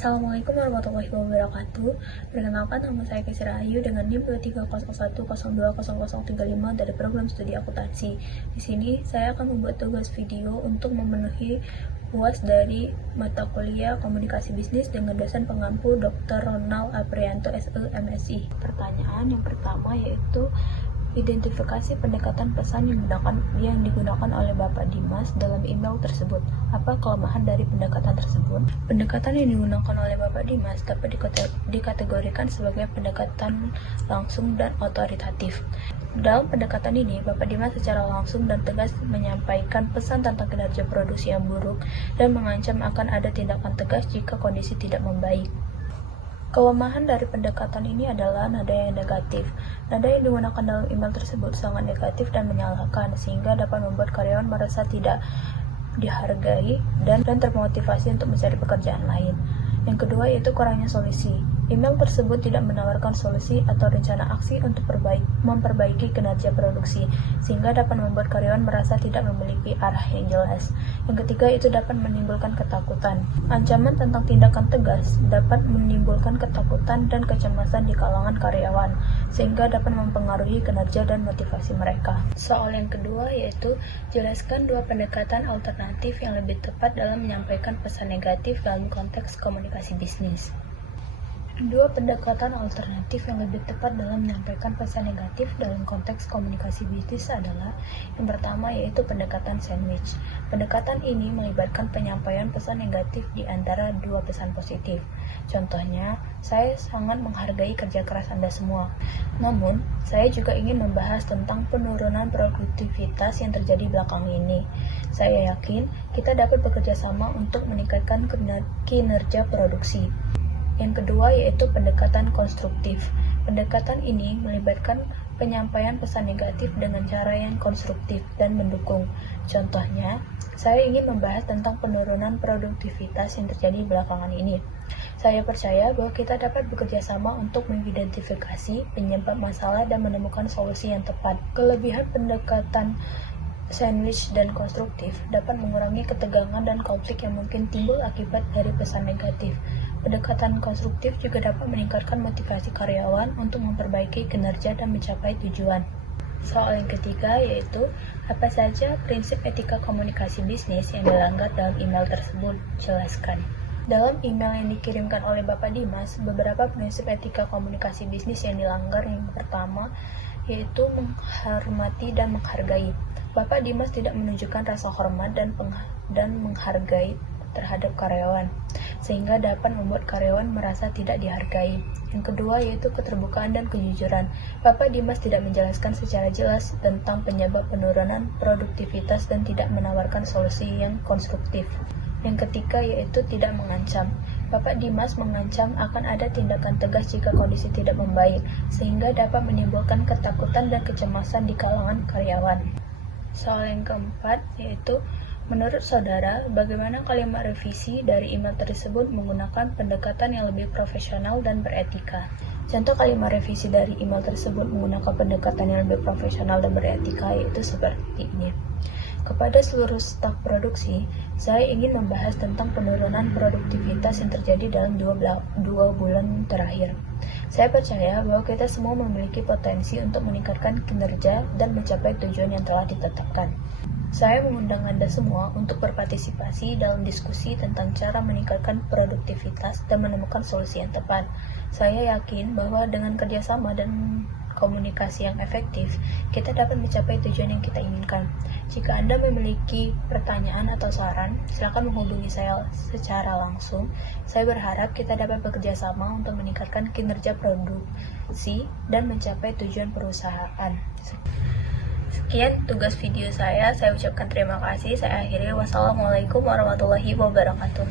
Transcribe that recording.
Assalamualaikum warahmatullahi wabarakatuh. Perkenalkan, nama saya Kesri Ayu dengan NIM 2301020035 dari program studi akuntansi. Di sini saya akan membuat tugas video untuk memenuhi UAS dari mata kuliah Komunikasi Bisnis dengan dosen pengampu Dr. Ronald Aprianto SE MSI. Pertanyaan yang pertama yaitu identifikasi pendekatan pesan yang digunakan oleh Bapak Dimas dalam email tersebut. Apa kelemahan dari pendekatan tersebut? Pendekatan yang digunakan oleh Bapak Dimas dapat dikategorikan sebagai pendekatan langsung dan otoritatif. Dalam pendekatan ini, Bapak Dimas secara langsung dan tegas menyampaikan pesan tentang kinerja produksi yang buruk dan mengancam akan ada tindakan tegas jika kondisi tidak membaik. Kelemahan dari pendekatan ini adalah nada yang negatif. Nada yang digunakan dalam email tersebut sangat negatif dan menyalahkan, sehingga dapat membuat karyawan merasa tidak dihargai dan termotivasi untuk mencari pekerjaan lain. Yang kedua yaitu kurangnya solusi. Email tersebut tidak menawarkan solusi atau rencana aksi untuk memperbaiki kinerja produksi, sehingga dapat membuat karyawan merasa tidak memiliki arah yang jelas. Yang ketiga itu dapat menimbulkan ketakutan. Ancaman tentang tindakan tegas dapat menimbulkan ketakutan dan kecemasan di kalangan karyawan, sehingga dapat mempengaruhi kinerja dan motivasi mereka. Soal yang kedua yaitu jelaskan dua pendekatan alternatif yang lebih tepat dalam menyampaikan pesan negatif dalam konteks komunikasi bisnis. Dua pendekatan alternatif yang lebih tepat dalam menyampaikan pesan negatif dalam konteks komunikasi bisnis adalah yang pertama yaitu pendekatan sandwich. Pendekatan ini melibatkan penyampaian pesan negatif di antara dua pesan positif. Contohnya, saya sangat menghargai kerja keras Anda semua. Namun, saya juga ingin membahas tentang penurunan produktivitas yang terjadi belakang ini. Saya yakin kita dapat bekerja sama untuk meningkatkan kinerja produksi. Yang kedua yaitu pendekatan konstruktif. Pendekatan ini melibatkan penyampaian pesan negatif dengan cara yang konstruktif dan mendukung. Contohnya, saya ingin membahas tentang penurunan produktivitas yang terjadi belakangan ini. Saya percaya bahwa kita dapat bekerja sama untuk mengidentifikasi penyebab masalah dan menemukan solusi yang tepat. Kelebihan pendekatan sandwich dan konstruktif dapat mengurangi ketegangan dan konflik yang mungkin timbul akibat dari pesan negatif. Pendekatan konstruktif juga dapat meningkatkan motivasi karyawan untuk memperbaiki kinerja dan mencapai tujuan. Soal yang ketiga yaitu apa saja prinsip etika komunikasi bisnis yang dilanggar dalam email tersebut? Jelaskan. Dalam email yang dikirimkan oleh Bapak Dimas, beberapa prinsip etika komunikasi bisnis yang dilanggar yang pertama yaitu menghormati dan menghargai. Bapak Dimas tidak menunjukkan rasa hormat dan menghargai terhadap karyawan, sehingga dapat membuat karyawan merasa tidak dihargai. Yang kedua yaitu keterbukaan dan kejujuran. Bapak Dimas tidak menjelaskan secara jelas tentang penyebab penurunan produktivitas dan tidak menawarkan solusi yang konstruktif. Yang ketiga yaitu tidak mengancam. Bapak Dimas mengancam akan ada tindakan tegas jika kondisi tidak membaik, sehingga dapat menimbulkan ketakutan dan kecemasan di kalangan karyawan. Soal yang keempat yaitu menurut saudara, bagaimana kalimat revisi dari email tersebut menggunakan pendekatan yang lebih profesional dan beretika? Contoh kalimat revisi dari email tersebut menggunakan pendekatan yang lebih profesional dan beretika yaitu seperti ini. Kepada seluruh staf produksi, saya ingin membahas tentang penurunan produktivitas yang terjadi dalam 2 bulan terakhir. Saya percaya bahwa kita semua memiliki potensi untuk meningkatkan kinerja dan mencapai tujuan yang telah ditetapkan. Saya mengundang Anda semua untuk berpartisipasi dalam diskusi tentang cara meningkatkan produktivitas dan menemukan solusi yang tepat. Saya yakin bahwa dengan kerjasama dan komunikasi yang efektif, kita dapat mencapai tujuan yang kita inginkan. Jika Anda memiliki pertanyaan atau saran, silakan menghubungi saya secara langsung. Saya berharap kita dapat bekerja sama untuk meningkatkan kinerja produksi dan mencapai tujuan perusahaan. Sekian tugas video saya ucapkan terima kasih. Saya akhiri. Wassalamualaikum warahmatullahi wabarakatuh.